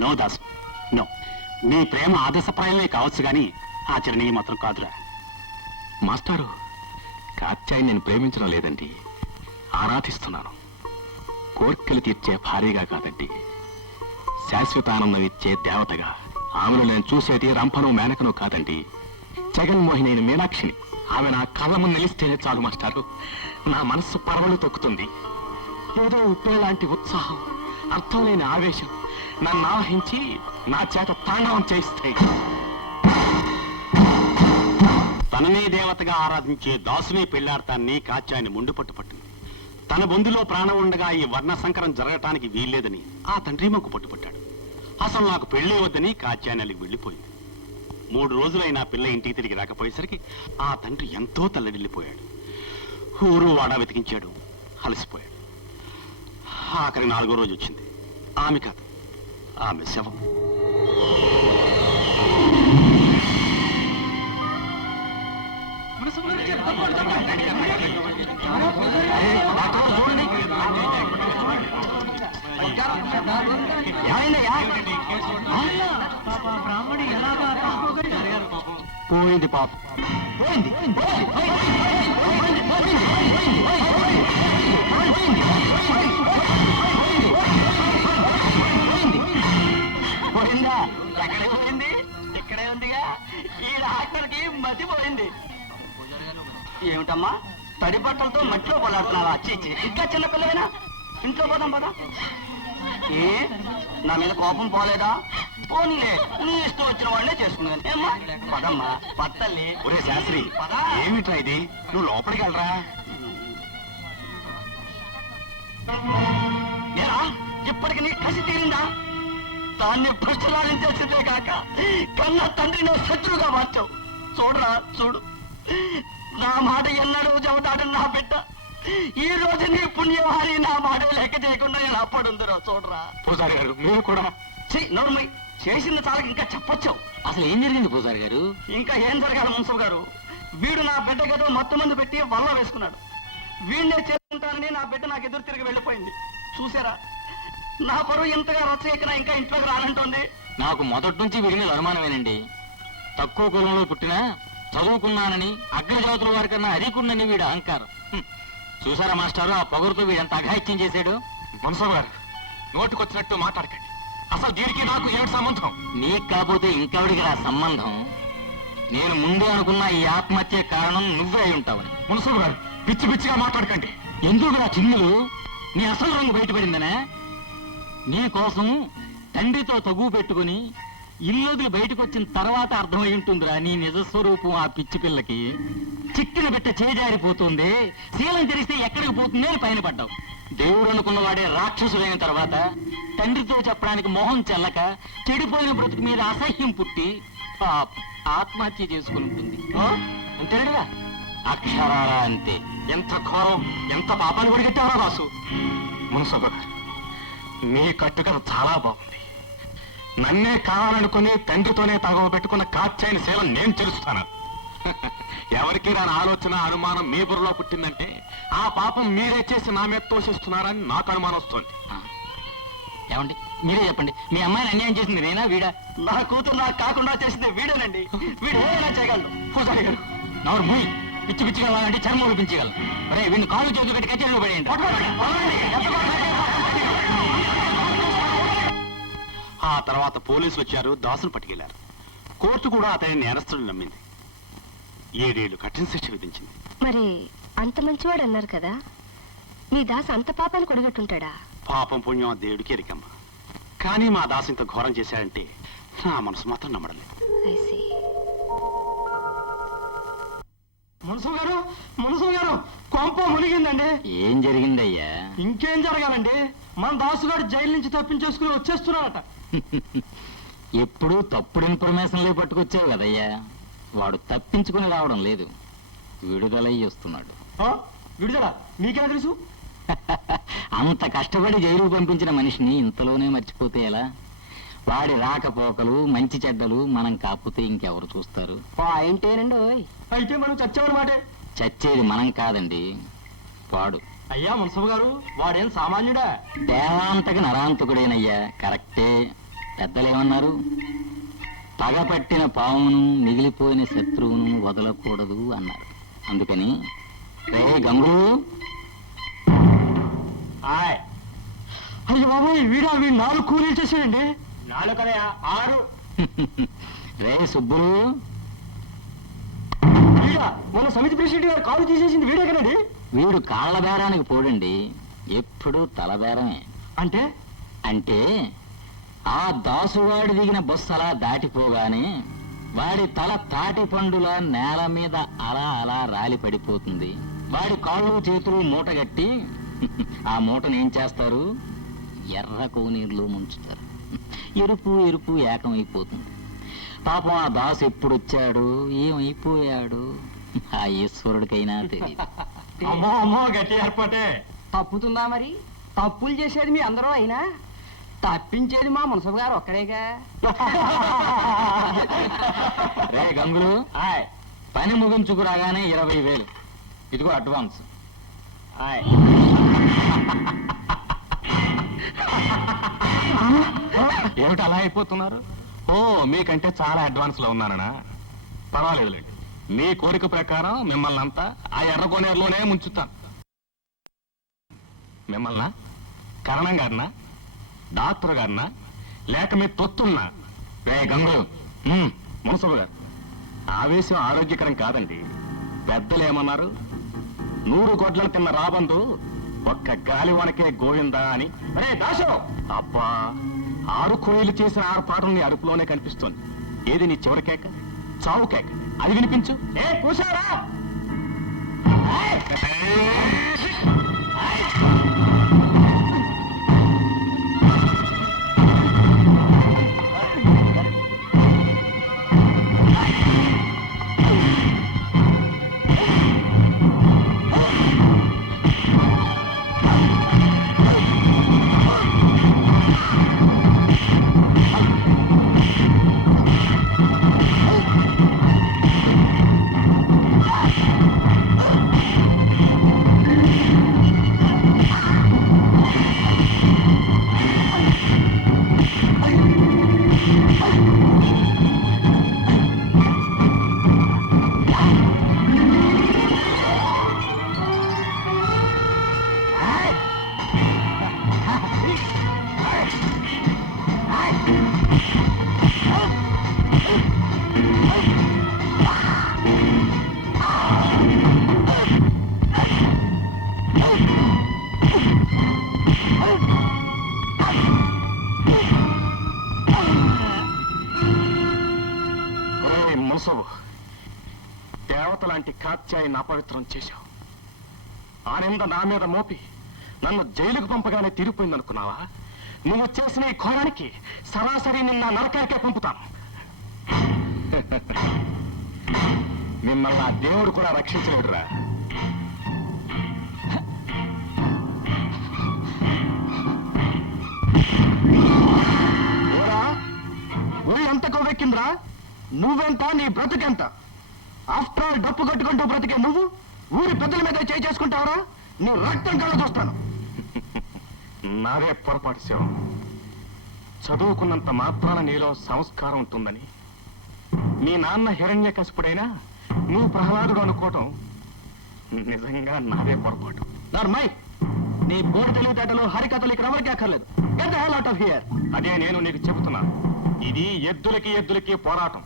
No Dasu, no. నీ ప్రేమ ఆదర్శప్రాయమే కావచ్చు కానీ ఆచరణీయ మాత్రం కాదురా. మాస్టారు, కాత్యాయని నేను ప్రేమించడం లేదండి, ఆరాధిస్తున్నాను. కోర్కెలు తీర్చే భార్యగా కాదండి, శాశ్వతానందం ఇచ్చే దేవతగా. ఆమెను నేను చూసేది రంభను మేనకను కాదండి, జగన్మోహిని అయిన మీనాక్షిని. ఆమె నా కళ్ళ ముందు నిలిస్తేనే చాలు మాస్టారు, నా మనస్సు పరవలు తొక్కుతుంది. ఏదో ఉప్పే లాంటి ఉత్సాహం, అర్థం లేని ఆవేశం నన్ను ఆవహించి నా చేత తాండవం చేయిస్తాయి. తననే దేవతగా ఆరాధించే దాసుని పెళ్లాడతాన్ని కాత్యాయని ముందు పట్టుపట్టింది. తన బొందులో ప్రాణం ఉండగా ఈ వర్ణ సంకరం జరగటానికి వీల్లేదని ఆ తండ్రి మొక్కు పట్టుపట్టాడు. అసలు నాకు పెళ్లి వద్దని కాత్యాయని అలిగి వెళ్ళిపోయింది. 3 రోజులైనా పిల్ల ఇంటికి తిరిగి రాకపోయేసరికి ఆ తండ్రి ఎంతో తల్లడిల్లిపోయాడు. ఊరు వాడా వెతికించాడు, అలసిపోయాడు. ఆఖరి 4వ రోజు వచ్చింది. ఆమె కాదు, ఆమె శవం. పోయింది పాప, పోయింది. పోయిందా? ఎక్కడే పోయింది? ఇక్కడే ఉందిగా. ఈ డాక్టర్కి మతిపోయింది. ఏమిటమ్మా, తడి బట్టలతో మట్టిలో పొలాడుతున్నావా? చీచి, ఇంకా చిన్నపిల్లవేనా? ఇంట్లో పోదాం పదా. ఏ, నా మీద కోపం పోలేదా? పోనీలే, నీ ఇష్టం వచ్చిన వాళ్ళే చేసుకున్నాను. ఏమ్మా, పదమ్మా, పత్తల్లి. ఒరే శాస్త్రి, ఏమిట్రా ఇది? నువ్వు లోపలికి వెళ్ళరా. ఏరా, ఇప్పటికి నీ కసి తీరిందా? దాన్ని భ్రష్టురాలించేసిందే కాక కన్న తండ్రిని శత్రుగా మార్చావు. చూడరా, చూడు, నా మాట ఎన్నడూ చెబుతాడని నా బిడ్డ ఈ రోజు నీ పుణ్యవారి నా మాట లెక్క చేయకుండా ఎలా పడుందిరో చూడరా. పూజారి గారు, మీరు కూడా నోర్మై, చేసిన చాలకి ఇంకా చెప్పొచ్చావు. అసలు ఏం జరిగింది పూజారి గారు? ఇంకా ఏం జరగాలి మున్సబ్ గారు? వీడు నా బిడ్డ గదో మొత్తం మంది పెట్టి వల్ల వేసుకున్నాడు. వీడినే చేసుకుంటానని నా బిడ్డ నాకు ఎదురు తిరిగి వెళ్ళిపోయింది. చూసారా, నా పరువు ఇంతగా రచ్చ ఎక్కినా ఇంకా ఇంట్లోకి రానంటోంది. నాకు మొదటి నుంచి వీడి మీద అనుమానమేనండి. తక్కువ కులంలో పుట్టినా చదువుకున్నానని, అగ్రజాతుల వారికన్నా అధికున్నని వీడు అహంకారం. చూసారా మాస్టారు, ఆ పొగరుతో వీడు ఎంత అఘాయిత్యం చేశాడు. మున్సబ్ గారు, నోటుకొచ్చినట్టు మాట్లాడకండి. అసలు దీనికి నాకు ఏమిటి సంబంధం? నీకు కాకపోతే ఇంకెవడికి రా సంబంధం? నేను ముందే అనుకున్న ఈ ఆత్మహత్య కారణం నువ్వే అయి ఉంటావని. మున్సబ్ గారు, పిచ్చి పిచ్చిగా మాట్లాడకండి. ఎందుకు నా చిన్నులు నీ అసలు రంగు బయటపడిందనే? నీ కోసం తండ్రితో తగువ పెట్టుకుని ఇల్లుదిలి బయటకు వచ్చిన తర్వాత అర్థమై ఉంటుందిరా నీ నిజస్వరూపం. ఆ పిచ్చి పిల్లకి చిక్కిన బిట్ట చేజారిపోతుంది, శీలం తెరిస్తే ఎక్కడికి పోతుంది అని పైన పడ్డావు. దేవుడు అనుకున్నవాడే రాక్షసుడైన తర్వాత తండ్రితో చెప్పడానికి మొహం చెల్లక చెడిపోయిన బ్రతుకు మీద అసహ్యం పుట్టి ఆత్మహత్య చేసుకుని ఉంటుంది. అంతేనడా? అక్షరాలా అంతే. ఎంత ఘోరం, ఎంత పాపాలు కొడిగట్టావా రాసు. మున్సబ్ గారు, మీ కట్టుకథ చాలా బాగుంది. నన్నే కావాలనుకుని తండ్రితోనే తగవ పెట్టుకున్న కాత్యాయని శీలం నేను తెలుస్తాను. ఎవరికి రాని ఆలోచన, అనుమానం మీ బుర్రలో పుట్టిందంటే ఆ పాపం మీరే చేసి నా మీద తోసిస్తున్నారని నాకు అనుమానం వస్తుంది. ఏమండి, మీరే చెప్పండి, మీ అమ్మాయిని అన్యాయం చేసింది నేనా వీడా? నా కూతురు నాకు కాకుండా చేసింది వీడేనండి. వీడు ఏమైనా చేయగలడు. పూజారి గారు, నవరు మూయి. పిచ్చి పిచ్చిగా వాళ్ళంటే చర్మలు పెంచగలరు. అరే, వీడిని కాళ్ళు చేతులు పెట్టి కచేరీలో పడేయండి. ఆ తర్వాత పోలీసులు వచ్చారు, దాసును పట్టుకెళ్లారు. కోర్టు కూడా అతని నేరస్తుడు నమ్మింది. 7 ఏళ్లు కఠిన శిక్ష విధించింది. మరి అంత మంచివాడు అన్నారు కదా, మీ దాసు అంత పాపాన్ని కొడిగట్టుంటాడా? పాపం పుణ్యం దేవుడికి ఎరికమ్మ. కానీ మా దాసు ఇంత ఘోరం చేశాడంటే నా మనసు మాత్రం నమ్మడలేదు. మున్సబ్ గారు, మున్సబ్ గారు, కొంప మునిగిందండి. ఏం జరిగిందయ్యా? ఇంకేం జరగాలండి, మన దాసుగాడు జైలు నుంచి తప్పించేసుకుని వచ్చేస్తున్నాడట. ఎప్పుడు తప్పుడు ఇన్ఫర్మేషన్లే పట్టుకొచ్చావు కదయ్యా. వాడు తప్పించుకుని రావడం లేదు, విడుదలయ్యి వస్తున్నాడు. విడుదల మీకే తెలుసు? అంత కష్టపడి జైలు పంపించిన మనిషిని ఇంతలోనే మర్చిపోతే ఎలా? వాడి రాకపోకలు, మంచి చెడ్డలు మనం కాకపోతే ఇంకెవరు చూస్తారు? ఏంటేనండి? అయితే మనం చచ్చామన్నమాట. చచ్చేది మనం కాదండి, వాడు. అయ్యా మున్సబ్ గారు, వాడేం సామాన్యుడా? దేవాంతకి నరాంతకుడేనయ్యా. కరెక్టే, పెద్దలేమన్నారు? పగపట్టిన పావును మిగిలిపోయిన శత్రువును వదలకూడదు అన్నారు. అందుకని రే గంగులు, అయ్యో బాబోయ్, వీడు 4 కూలీలు చేశాడండి. 4 కదా 6. రే సుబ్బులు, వీడా మన సమితి ప్రెసిడెంట్ గారు కాలు తీసేసింది వీడే కదండి. వీడు కాళ్ళ బేరానికి పోడండి, ఎప్పుడు తల బేరమే. అంటే అంటే ఆ దాసువాడు దిగిన బస్సు అలా దాటిపోగానే వాడి తల తాటి పండులా నేల మీద అలా అలా రాలి పడిపోతుంది. వాడి కాళ్ళు చేతులు మూటగట్టి ఆ మూటను ఏం చేస్తారు? ఎర్ర కోనీరులో ముంచుతారు. ఎరుపు ఎరుపు ఏకమైపోతుంది. పాపం ఆ దాసు ఎప్పుడొచ్చాడు, ఏమైపోయాడు ఆ ఈశ్వరుడికైనా తెలియదు. అమ్మో అమ్మో, గట్టి ఏర్పాటే. తప్పుతుందా మరి? తప్పులు చేసేది మీ అందరూ అయినా తప్పించేది మా మున్సబ్ గారు ఒక్కరేగా. రే గంగులు, పని ముగించుకురాగానే 20,000 ఇదిగో అడ్వాన్స్. ఏమిటి అలా అయిపోతున్నారు? ఓ, మీకంటే చాలా అడ్వాన్స్ లో ఉన్నాననా? పర్వాలేదులేండి, మీ కోరిక ప్రకారం మిమ్మల్ని అంతా ఆ ఎర్రకోనేరులోనే ముంచుతాను. మిమ్మల్ని కరణం గారినా, డాక్టర్ గారినా, లేక మీ తొత్తున్నా? రే గంగులు, మున్సబు గారు, ఆవేశం ఆరోగ్యకరం కాదండి. పెద్దలు ఏమన్నారు? 100 గొడ్లను తిన్న రాబందు ఒక్క గాలివానకే గోవిందా అని. అరే దాశో, అబ్బా, 6 కోయిలు చేసిన ఆర్పాటం నీ అరుపులోనే కనిపిస్తోంది. ఏది నీ చివరి కేక? చావు కేక, అది వినిపించు. కూసారా? మున్సబు, దేవత లాంటి కాత్యాయిని అపవిత్రం చేశావు. ఆ నింద నా మీద మోపి నన్ను జైలుకు పంపగానే తీరిపోయిందనుకున్నావా? నువ్వు చేసిన ఈ ఘోరానికి సరాసరి నిన్న నరకానికే పంపుతాను. మిమ్మల్ని ఆ దేవుడు కూడా రక్షించలేడురా. ఊళ్ళో ఎంత కొవ్వెక్కిందిరా? నువ్వెంత, నీ బ్రతుకెంత? ఆఫ్టర్ ఆల్ డప్పు కట్టుకుంటూ బ్రతికే నువ్వు ఊరి పెద్దల మీద చేయి చేసుకుంటావరా? నీ రక్తం కళ్ళ చూస్తాను. నాదే పొరపాటు శివం. చదువుకున్నంత మాత్రాన నీలో సంస్కారం ఉంటుందని మీ నాన్న హిరణ్యకశిపుడైనా నువ్వు ప్రహ్లాదుడు అనుకోవటం నిజంగా నాదే పొరపాటు. నార్మై, నీ బోర్డు తెలివితేటలు హరికథలకి ఎవరికి అక్కర్లేదు. Get the hell out of here. అదే నేను నీకు చెబుతున్నాను. ఇది ఎద్దులకి పోరాటం.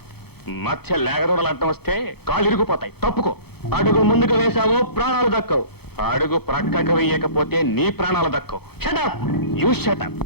మధ్య లేగదూడలు అడ్డం వస్తే కాళ్ళు ఇరిగిపోతాయి. తప్పుకో. అడుగు ముందుకు వేశావో ప్రాణాలు దక్కవు. అడుగు ప్రక్కకు వేయకపోతే నీ ప్రాణాలు దక్కవు. Shut up, you shut up.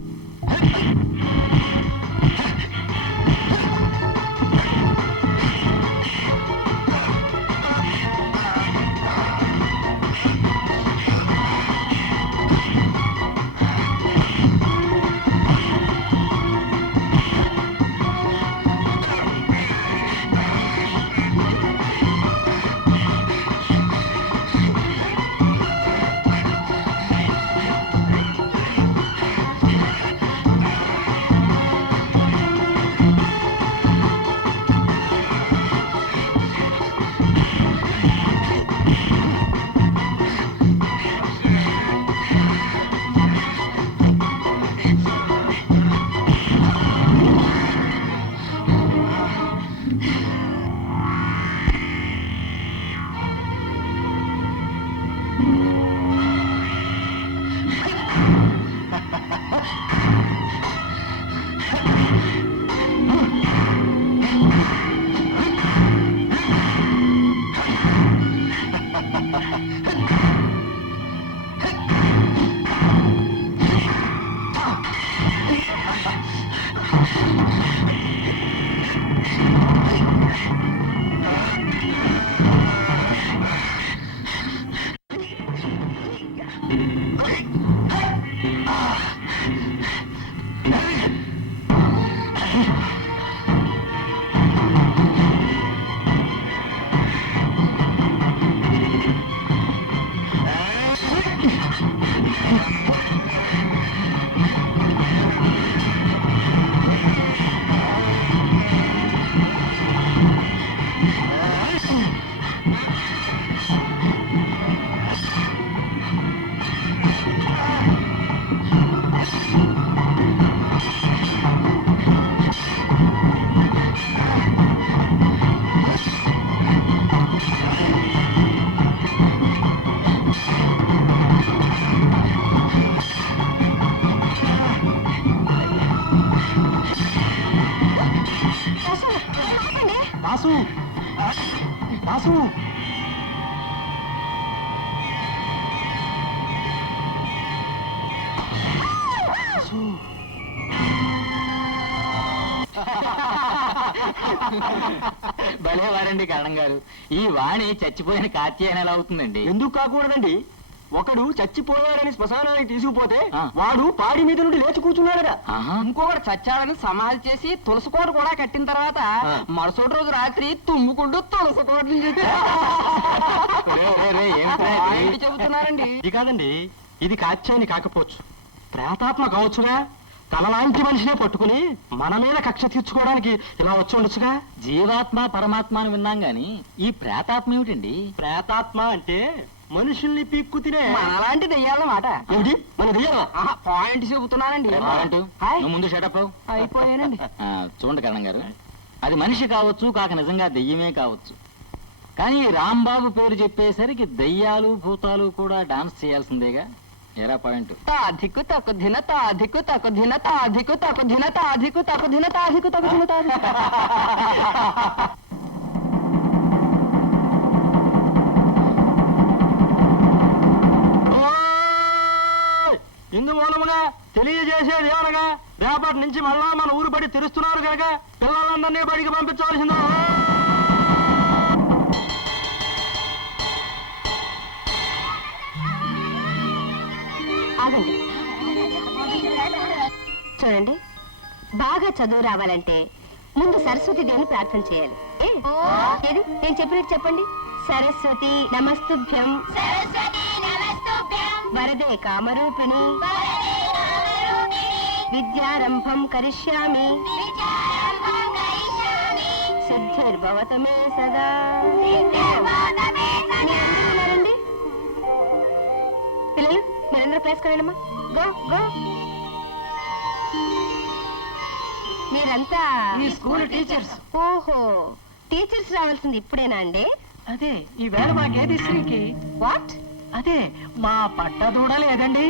Vasu Vasu భలేవారండి కరణం గారు. ఈ వాణి చచ్చిపోయిన కాత్యాయన ఎలా అవుతుందండి? ఎందుకు కాకూడదండి? ఒకడు చచ్చిపోయాడని శ్మశానానికి తీసుకుపోతే ఆ. వాడు పాడి మీద నుండి లేచి కూర్చున్నాడట. ఆహా. ఇంకొకటి చచ్చాడని సమాధి చేసి తులసికోట కూడా కట్టిన తర్వాత ఆ. మరుసటి రోజు రాత్రి తుమ్ముకుంటూ తులసికోట ఏమిట్రా ఇది? ఏంటి చెబుతున్నారండి? ఇది కాదండి, ఇది కాత్యాయని కాకపోవచ్చు, ప్రేతాత్మ కావచ్చుగా. తనలాంటి మనిషినే పట్టుకుని మన మీద కక్ష తీర్చుకోవడానికి ఇలా వచ్చి ఉండొచ్చుగా. జీవాత్మ పరమాత్మ అని విన్నాం గాని ఈ ప్రేతాత్మ ఏమిటండి? ప్రేతాత్మ అంటే మనుషుల్ని పీక్కు తినే. అలాంటి దెయ్యాలన్నమాట. ఏమిటి మన దెయ్యాలా? పాయింట్ చెబుతున్నానండి. అంటూ హాయ్. నువ్వు ముందు షటప్ అయిపోయానండి. చూడండి కరణం గారు, అది మనిషి కావచ్చు, కాక నిజంగా దెయ్యమే కావచ్చు. కానీ ఈ రాంబాబు పేరు చెప్పేసరికి దెయ్యాలు భూతాలు కూడా డాన్స్ చేయాల్సిందేగా. ఎరా పాయింట్? తాధికు తకు ధిన తాధికు తకు ధిన తాధికు తకు ధిన తాధికు తకు ధిన తాధికు తకు ధిన తాధికు. ఇందు మూలముగా తెలియజేసేది ఏమనగా, రేపటి నుంచి మళ్ళా మన ఊరు బడి తెరుస్తున్నారు కనుక పిల్లలందరినీ బడికి పంపించవలసిందో. ఆగండి. చూడండి, బాగా చదువు రావాలంటే ముందు సరస్వతి దేవిని ప్రార్థన చేయాలి. ఏది నేను చెప్పినట్టు చెప్పండి. సరస్వతి నమస్తుభ్యం వరదే కామరూపిణి విద్యారంభం కరిష్యామి సిద్ధిర్భవత మే సదా. మీరందరూ ఉన్నారండి? పిల్లలు మీరందరూ క్లాస్ కరండమ్మా. Go go. మీరంతా మీ స్కూల్ టీచర్స్. ఓహో, టీచర్స్ రావాల్సింది ఇప్పుడేనా అండి? అదే ఈవేళ మా గేదిశ్రీకి వాట్? అదే మా పట్టదూడ లేదండి,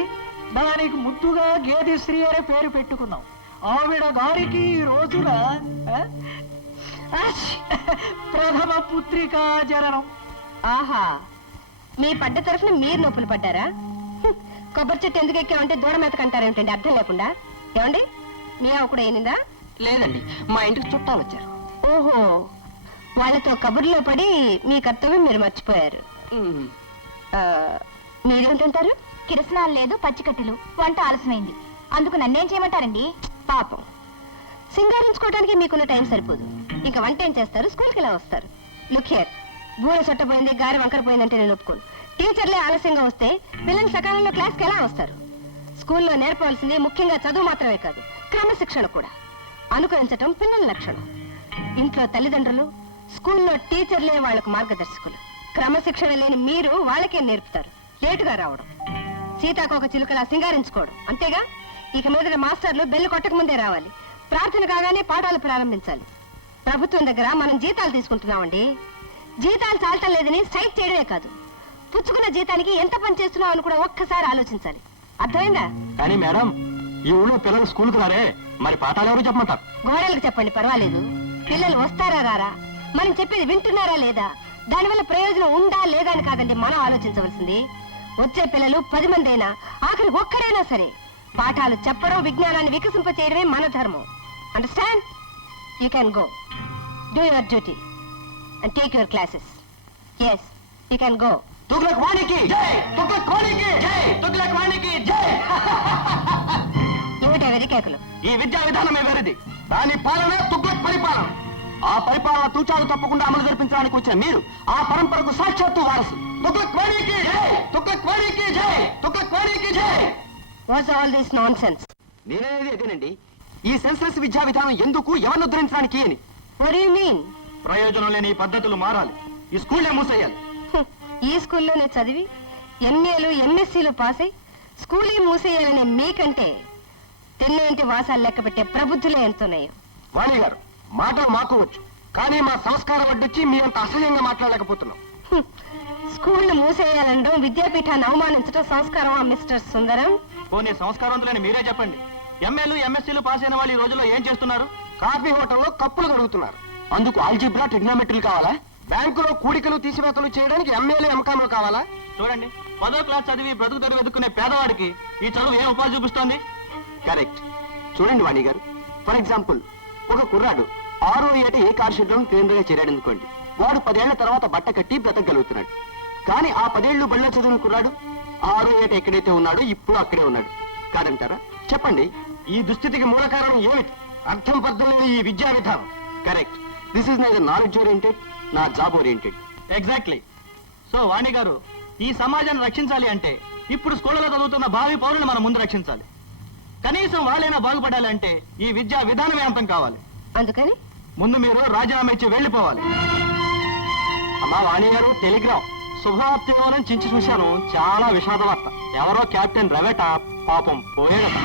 దానికి ముద్దుగా గేదిశ్రీ అనే పేరు పెట్టుకున్నాం. ఆవిడ గారికి ఈ రోజున ప్రథమ పుత్రికా జననం. ఆహా, మీ పడ్డ తరఫున మీరు నొప్పులు పడ్డారా? కొబ్బరి చెట్టు ఎందుకు ఎక్కామంటే దూడ మెతకంటారేమిటండి అర్థం లేకుండా. ఏమండి, మీ ఆవు కూడా ఏనిందా? లేదండి, మా ఇంటికి చుట్టాలు వచ్చారు. ఓహో, వాళ్ళతో కబుర్లో పడి మీ కర్తవ్యం మీరు మర్చిపోయారు. మీరేమిటంటారు? కిరసనాలు లేదు, పచ్చికట్టెలు, వంట ఆలస్యమైంది, అందుకు నన్నేం చేయమంటారండి? పాపం, సింగారించుకోవడానికి మీకున్న టైం సరిపోదు, ఇంకా వంట ఏం చేస్తారు? స్కూల్కి ఎలా వస్తారు? లుక్ హియర్, బూర చుట్టపోయింది, గారి వంకర పోయిందంటే నేను ఒప్పుకోను. టీచర్లే ఆలస్యంగా వస్తే పిల్లలు సకాలంలో క్లాస్కి ఎలా వస్తారు? స్కూల్లో నేర్పవలసింది ముఖ్యంగా చదువు మాత్రమే కాదు, క్రమశిక్షణ కూడా. అనుకరించటం పిల్లల లక్షణం. ఇంట్లో తల్లిదండ్రులు, స్కూల్లో టీచర్లే వాళ్లకు మార్గదర్శకులు. క్రమశిక్షణ లేని మీరు వాళ్ళకే నేర్పుతారు. లేటుగా రావడం, సీతాకోక చిలుకలా సింగారించుకోవడం, అంతేగా. ఇక మీద మాస్టర్లు బెల్లు కొట్టక ముందే రావాలి, ప్రార్థన కాగానే పాఠాలు ప్రారంభించాలి. ప్రభుత్వం దగ్గర మనం జీతాలు తీసుకుంటున్నామండి. జీతాలు చాలటం లేదని స్ట్రైక్ చేయడమే కాదు, పుచ్చుకున్న జీతానికి ఎంత పని చేస్తున్నావు అని కూడా ఒక్కసారి ఆలోచించాలి. అర్థమైందా? కానీ మేడం, ఈ ఊళ్ళో పిల్లలు స్కూల్కి రారే, మరి పాఠాలు ఎవరు చెప్పమంటారు? గోడలకు చెప్పండి, పర్వాలేదు. పిల్లలు వస్తారా రారా, మనం చెప్పేది వింటున్నారా లేదా, దానివల్ల ప్రయోజనం ఉందా లేదా అని కాదండి మనం ఆలోచించవలసింది. వచ్చే పిల్లలు 10 మంది అయినా, ఆఖరి ఒక్కరైనా సరే పాఠాలు చెప్పడం, విజ్ఞానాన్ని వికసింప చేయడమే మన ధర్మం. Understand? You can go. Do your duty and take your classes. Yes, you can go. Tughlaq వాణికి జై, తుగ్లక్ వాణికి జై, తుగ్లక్ వాణికి జై. ఏమిటా వెరికేకలు? ఈ విద్యా విధానమే వేరేది. దాని పాలన తుగ్లక్ పరిపాలన. ఆ పరిపాలన తూచాలు తప్పకుండా అమలు జరిపించడానికి వచ్చిన మీరు ఆ పరంపరకు సాక్షాత్తు వారసు. తుగ్లక్ వాణికి జై, తుగ్లక్ వాణికి జై, తుగ్లక్ వాణికి జై. What's all this nonsense? నేనేది అదేనండి, ఈ సెన్సెస్ విద్యా విధానం ఎందుకు, ఎవరిని ఉద్ధరించడానికి అని. What you mean? ప్రయోజనం లేని ఈ పద్ధతులు మారాలి. ఈ స్కూళ్ళే మూసేయాలి. ఈ స్కూల్లోనే చదివి ఎంఏలు ఎంఎస్సీలు పాస్ అయి స్కూలే మూసేయాలనే మీకంటే తెన్నేంటి వాసాలు లెక్క పెట్టే ప్రబుద్ధులే ఎంతున్నాయో. వాణి గారు, మాటలు మాకు వచ్చు, కానీ మా సంస్కారం అడ్డొచ్చి మీ అంత అసహ్యంగా మాట్లాడలేకపోతున్నాం. స్కూల్ని మూసేయాలనడం, విద్యాపీఠాన్ని అవమానించడం సంస్కారమా మిస్టర్ సుందరం? పోనీ సంస్కారవంతులని మీరే చెప్పండి. ఎంఏలు ఎంఎస్సీలు పాస్ అయిన వాళ్ళు ఈ రోజుల్లో ఏం చేస్తున్నారు? కాఫీ హోటల్లో కప్పులు కడుగుతున్నారు. అందుకు ఆల్జీబ్రా, ట్రిగ్నోమెట్రీలు కావాలా? బ్యాంకులో కూడికలు తీసివేతలు చేయడానికి ఎంఏలు ఎంకామ్లు కావాలా? చూడండి, 10వ క్లాస్ చదివి బ్రతుకు తెరువు వెతుక్కునే పేదవాడికి ఈ చదువు ఏం ఉపాధి చూపిస్తోంది? కరెక్ట్. చూడండి వాణి గారు, ఫర్ ఎగ్జాంపుల్, ఒక కుర్రాడు 6వ ఏట ఏ కార్ షెడ్ లో కేంద్రంగా చేరాడు అనుకోండి. వాడు 10 ఏళ్ల తర్వాత బట్ట కట్టి బ్రతకగలుగుతున్నాడు. కానీ ఆ 10 ఏళ్లు బళ్ళో చదివిన కుర్రాడు 6వ ఏట ఎక్కడైతే ఉన్నాడో ఇప్పుడు అక్కడే ఉన్నాడు. కాదంటారా? చెప్పండి, ఈ దుస్థితికి మూల కారణం ఏమిటి? అర్థం పర్థం లేని ఈ విద్యా విధానం. Correct. This is neither knowledge oriented, నా జాబ్ ఓరియంటెడ్. ఎగ్జాక్ట్లీ. సో వాణి గారు, ఈ సమాజాన్ని రక్షించాలి అంటే ఇప్పుడు స్కూళ్ళలో చదువుతున్న భావి పౌరులను మనం ముందు రక్షించాలి. కనీసం వాళ్ళైనా బాగుపడాలి అంటే ఈ విద్యా విధానమే అంతం కావాలి. అందుకని ముందు మీరు రాజీనామా ఇచ్చి వెళ్ళిపోవాలి. అమ్మా వాణి గారు, టెలిగ్రామ్ శుభవార్తని చించి చూశాను. చాలా విషాద వార్త. ఎవరో కెప్టెన్ రవేట పాపం పోయాడట.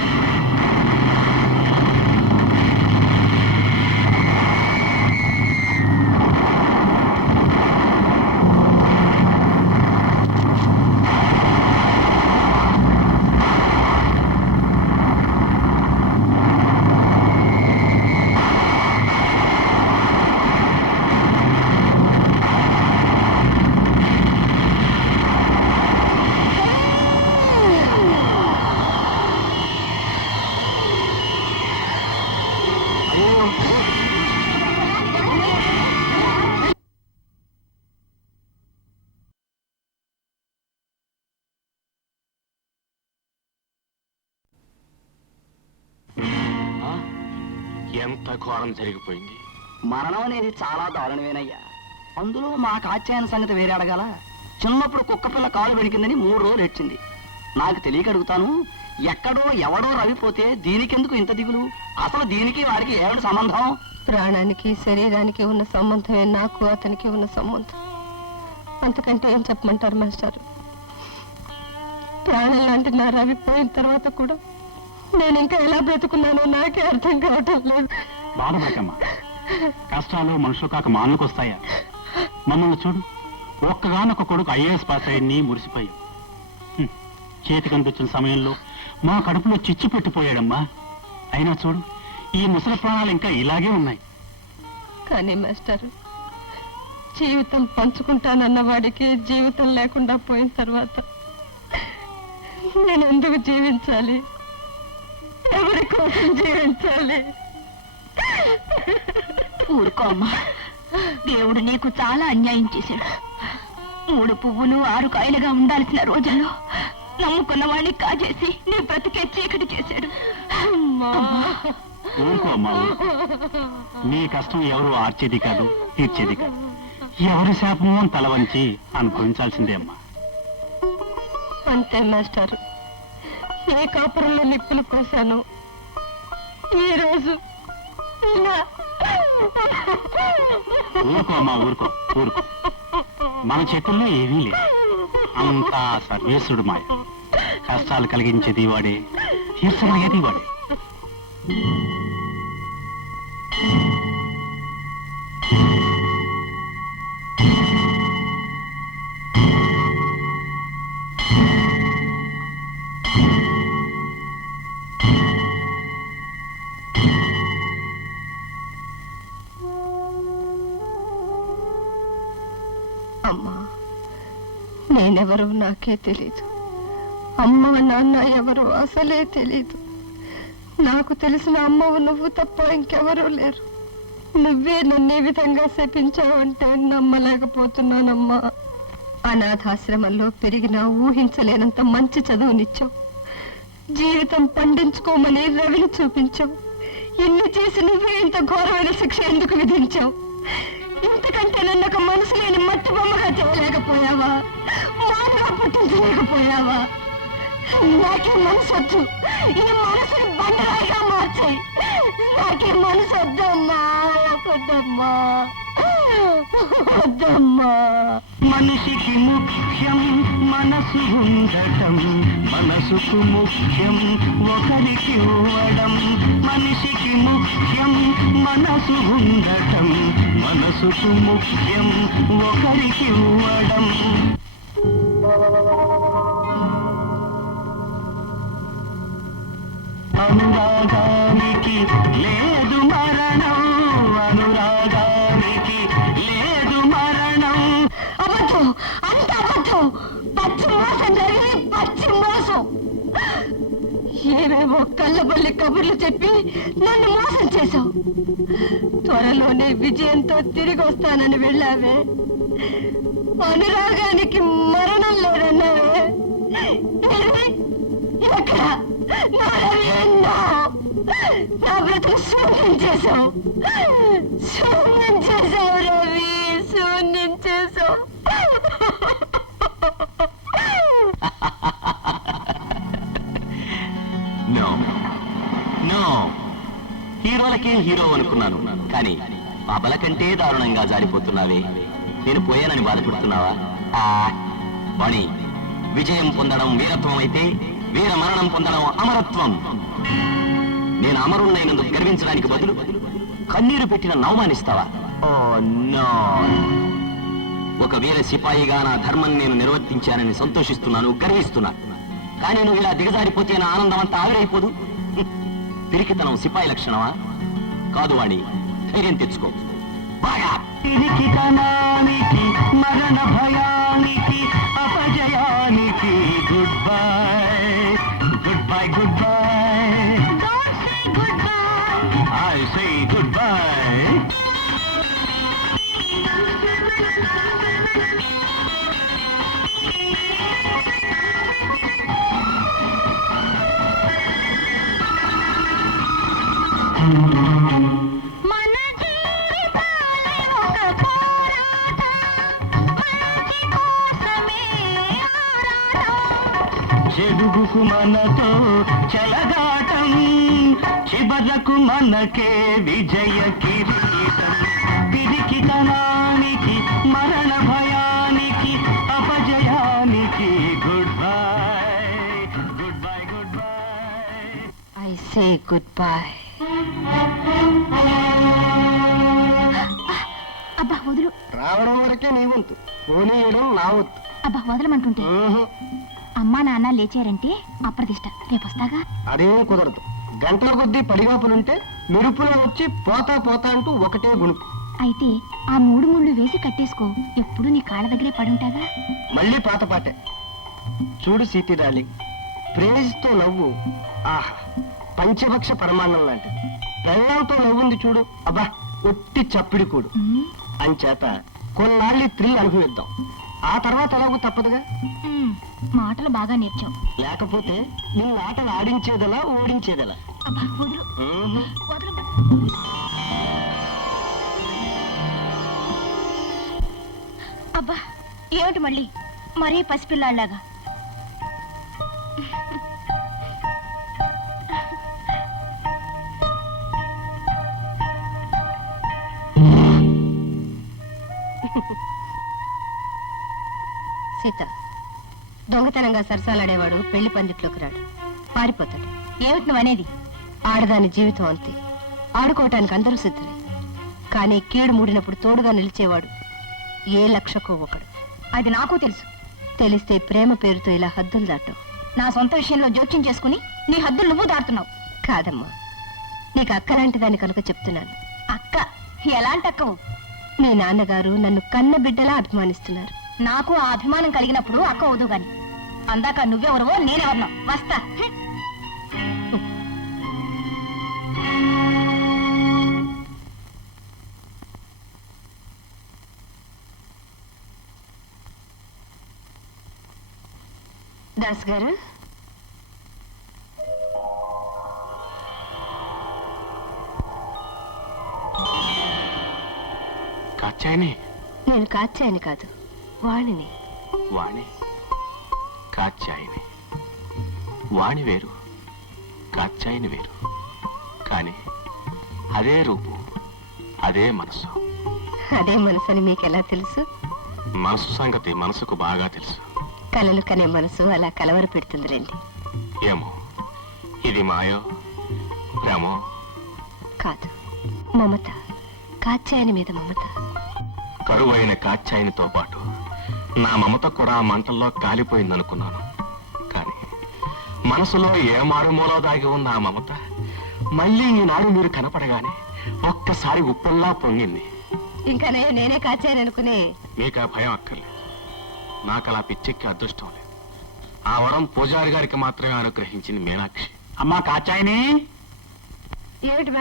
ఎంత ఘోరం జరిగిపోయింది. మరణం అనేది చాలా దారుణమేనయ్యా. అందులో మా కాత్యాయన సంగతి వేరే అడగాల. చిన్నప్పుడు కుక్క పిల్ల కాలు వెణికిందని 3 రోజులు హెచ్చింది. నాకు తెలియక అడుగుతాను, ఎక్కడో ఎవడో రవిపోతే దీనికెందుకు ఇంత దిగులు? అసలు దీనికి వాడికి ఏమిటి సంబంధం? ప్రాణానికి శరీరానికి ఉన్న సంబంధమే నాకు అతనికి ఉన్న సంబంధం. అంతకంటే ఏం చెప్పమంటారు మాస్టారు? ప్రాణం లాంటి నా రవి పోయిన తర్వాత కూడా నేను ఇంకా ఎలా బ్రతుకున్నానో నాకే అర్థం కావటం లేదు. బాధపడకమ్మా, కష్టాలు మనుషులు కాక మానులకు వస్తాయా? మమ్మల్ని చూడు, ఒక్కగానొక్క కొడుకు ఐఏఎస్ పాస్ అయ్యి మురిసిపోయాం. చేతికి అందించిన సమయంలో మా కడుపులో చిచ్చు పెట్టిపోయాడమ్మా. అయినా చూడు, ఈ ముసలి ప్రాణాలు ఇంకా ఇలాగే ఉన్నాయి. కానీ మాస్టారు, జీవితం పంచుకుంటానన్న వాడికి జీవితం లేకుండా పోయిన తర్వాత నేను ఎందుకు జీవించాలి? ఎవరి కోసం జీవించాలి? ఊరుకో అమ్మా, దేవుడు నీకు చాలా అన్యాయం చేశాడు. 3 పువ్వులు 6 కాయలుగా ఉండాల్సిన రోజుల్లో నమ్ముకున్న వాడిని కాజేసి నీ బ్రతికే చీకటి చేశాడు. ఊరుకో అమ్మా, ఊరుకో. నీ కష్టం ఎవరు ఆర్చేది కాదు, తీర్చేది కాదు. ఎవరి శాపమో తల వంచి అనుభవించాల్సిందే అమ్మా. అంతే మాస్టారు, ఏ కాపురంలో నిప్పులు పోసాను ఈ రోజు ఇలా. ఊరుకో అమ్మా, ఊరుకో ఊరుకో. మన చేతుల్లో ఏమీ లేదు, అంతా సర్వేశ్వరుడు మాయ. కష్టాలు కలిగించేది వాడే, తీర్చగలిగేది వాడే. అమ్మా, నేనెవరో నాకే తెలీదు. అమ్మ నాన్న ఎవరో అసలే తెలీదు. నాకు తెలిసిన అమ్మవు నువ్వు తప్ప ఇంకెవరూ లేరు. నువ్వే నన్ను ఈ విధంగా శపించావంటే నమ్మలేకపోతున్నానమ్మా. అనాథాశ్రమంలో పెరిగిన ఊహించలేనంత మంచి చదువునిచ్చావు. జీవితం పండించుకోమని రవిని చూపించావు. ఇన్ని చేసి నువ్వే ఇంత ఘోరమైన శిక్ష ఎందుకు విధించావు? ఇంతకంటే నన్ను ఒక మనసు లేని మట్టి బొమ్మగా చేయలేకపోయావా? మాటగా పుట్టించలేకపోయావా? నాకే మనసు వద్దు. ఈ మనసుని బండరాయిగా మార్చాయి. నాకే మనసు వద్దమ్మా, వద్దమ్మా, వద్దమ్మా. మనిషికి ముఖ్యం మనసు ఉండటం, మనసుకు ముఖ్యం ఒకరికి ఇవ్వడం. మనిషికి ముఖ్యం మనసు ఉండటం, మనసుకు ముఖ్యం ఒకరికి ఇవ్వడం. అనురాగానికి లేదు మరణం, అనురాగానికి లేదు మరణం. అబద్ధం, అంత అబద్ధం. పచ్చి మోసం జరిగి పచ్చి మోసం. ఏమేమో కళ్ళబల్లి కబుర్లు చెప్పి నన్ను మోసం చేశావు. త్వరలోనే విజయంతో తిరిగి వస్తానని వెళ్ళావే. అనురాగానికి మరణం లేదన్నావే. ఏది? ఎక్కడ? నా రవి అన్నావు. నా బ్రతుకు శూన్యం చేశావు. శూన్యం చేశావు రవి, శూన్యం చేశావు. నో నో, హీరోలకే హీరో అనుకున్నాను, కానీ అబల కంటే దారుణంగా జారిపోతున్నావే. నేను పోయానని బాధపడుతున్నావా? వాణి, విజయం పొందడం వీరత్వం అయితే వీర మరణం పొందడం అమరత్వం. నేను అమరుణ్ణైనందుకు గర్వించడానికి బదులు కన్నీరు పెట్టిన అవమానిస్తావా? Oh no. ఒక వీర సిపాయిగా నా ధర్మం నేను నిర్వర్తించానని సంతోషిస్తున్నాను, గర్విస్తున్నాను. కానీ నువ్వు ఇలా దిగజారిపోతే నా ఆనందం అంతా ఆవిరైపోదు. పిరికితనం సిపాయి లక్షణమా? కాదు వాణి, ధైర్యం తెచ్చుకో. బాగా పిరికితనానికి, మరణ భయానికి, అపజయానికి goodbye, goodbye, goodbye. I say goodbye. మన జీవితాలే ఒక పోరాటం, మంచి కోసమే ఆరాటం. చెడుగుకు మనతో చెలగాటం, చివరకు మనకే విజయ కిరీటం. పిరికితనానికి, మరణ భయానికి, అపజయానికి goodbye, goodbye, goodbye. I say goodbye. అబ్బా వదులు, రావడం వరకే నీ వంతు, పోనీయడం నా వంతు. అబ్బా వదలమంటుంటే. అమ్మా నాన్న లేచారంటే అప్రతిష్ట. రేపు వస్తాగా. అదేం కుదరదు. గంటల కొద్దీ పడిగాపులుంటే మెరుపులో వచ్చి పోతా పోతా అంటూ ఒకటే గుణుకు. అయితే ఆ 3 ముళ్ళు వేసి కట్టేసుకో. ఎప్పుడు నీ కాళ్ళ దగ్గరే పడుంటాగా. మళ్ళీ పాత పాటే. చూడు సీతి డార్లింగ్, ప్రేజ్తో నవ్వు ఆహా పంచభక్ష పరమాన్నం లాంటిది. ప్రయాణంతో నవ్వుంది చూడు, అబ్బా ఒట్టి చప్పిడి కూడు. అంచేత కొన్నాళ్ళు థ్రిల్ అనుభవిద్దాం. ఆ తర్వాత ఎలాగూ తప్పదుగా. మాటలు బాగా నేర్చావు. లేకపోతే నిన్ను ఆటలు ఆడించేదలా ఓడించేదలా. అబ్బా వదులు, వదులు. అబ్బా ఏమిటి మళ్ళీ మరీ పసిపిల్లాళ్ళలాగా? సీత, దొంగతనంగా సరసాలాడేవాడు పెళ్లి పందిట్లోకి రాడు, పారిపోతాడు. ఏమిటి నువ్వు అనేది? ఆడదాని జీవితం అంతే. ఆడుకోవటానికి అందరూ సిద్ధమే. కానీ కీడు మూడినప్పుడు తోడుగా నిలిచేవాడు ఏ లక్షకో ఒకడు. అది నాకు తెలుసు. తెలిస్తే ప్రేమ పేరుతో ఇలా హద్దులు దాటవు. నా సొంత విషయంలో జోక్యం చేసుకుని నీ హద్దులు నువ్వు దాటుతున్నావు. కాదమ్మా, నీకు అక్కలాంటి దాన్ని కనుక చెప్తున్నాను. అక్క? ఎలాంటి అక్కవు? మీ నాన్నగారు నన్ను కన్న బిడ్డలా అభిమానిస్తున్నారు. నాకు ఆ అభిమానం కలిగినప్పుడు అక్క వద్దు గాని. అందాక నువ్వెవరవో నేనెవరినో. వస్తా. దాస్ గారు, కాచాయని నేను కాచాయని కాదు, వాణిని. వాణి, కాచాయిని. వాణి వేరు, కాచాయిని వేరు. కానీ అదే రూపు, అదే మనసు. అదే మనసని మీకెలా తెలుసు? మనసు సంగతి మనసుకు బాగా తెలుసు. కలలు కనే మనసు అలా కలవర పెడుతుందిలేండి. ఏమో ఇది మాయో ప్రేమో కాదు, మమత. కాచాయని మీద మమత. కరువైన కాచాయినితో పాటు నా మమత కూడా ఆ మంటల్లో కాలిపోయిందనుకున్నాను. కానీ మనసులో ఏ మారుమూలో దాగి ఉన్న ఆ మమత మళ్ళీ ఈనాడు మీరు కనపడగానే ఒక్కసారి ఉప్పల్లా పొంగింది. ఇంకా నేనే కాచాయని అనుకునే. మీకు ఆ భయం అక్కర్లేదు. నాకు అలా పిచ్చెక్కి అదృష్టం లేదు. ఆ వరం పూజారి గారికి మాత్రమే అనుగ్రహించింది మీనాక్షి. అమ్మా కాచాయని. ఏమిటి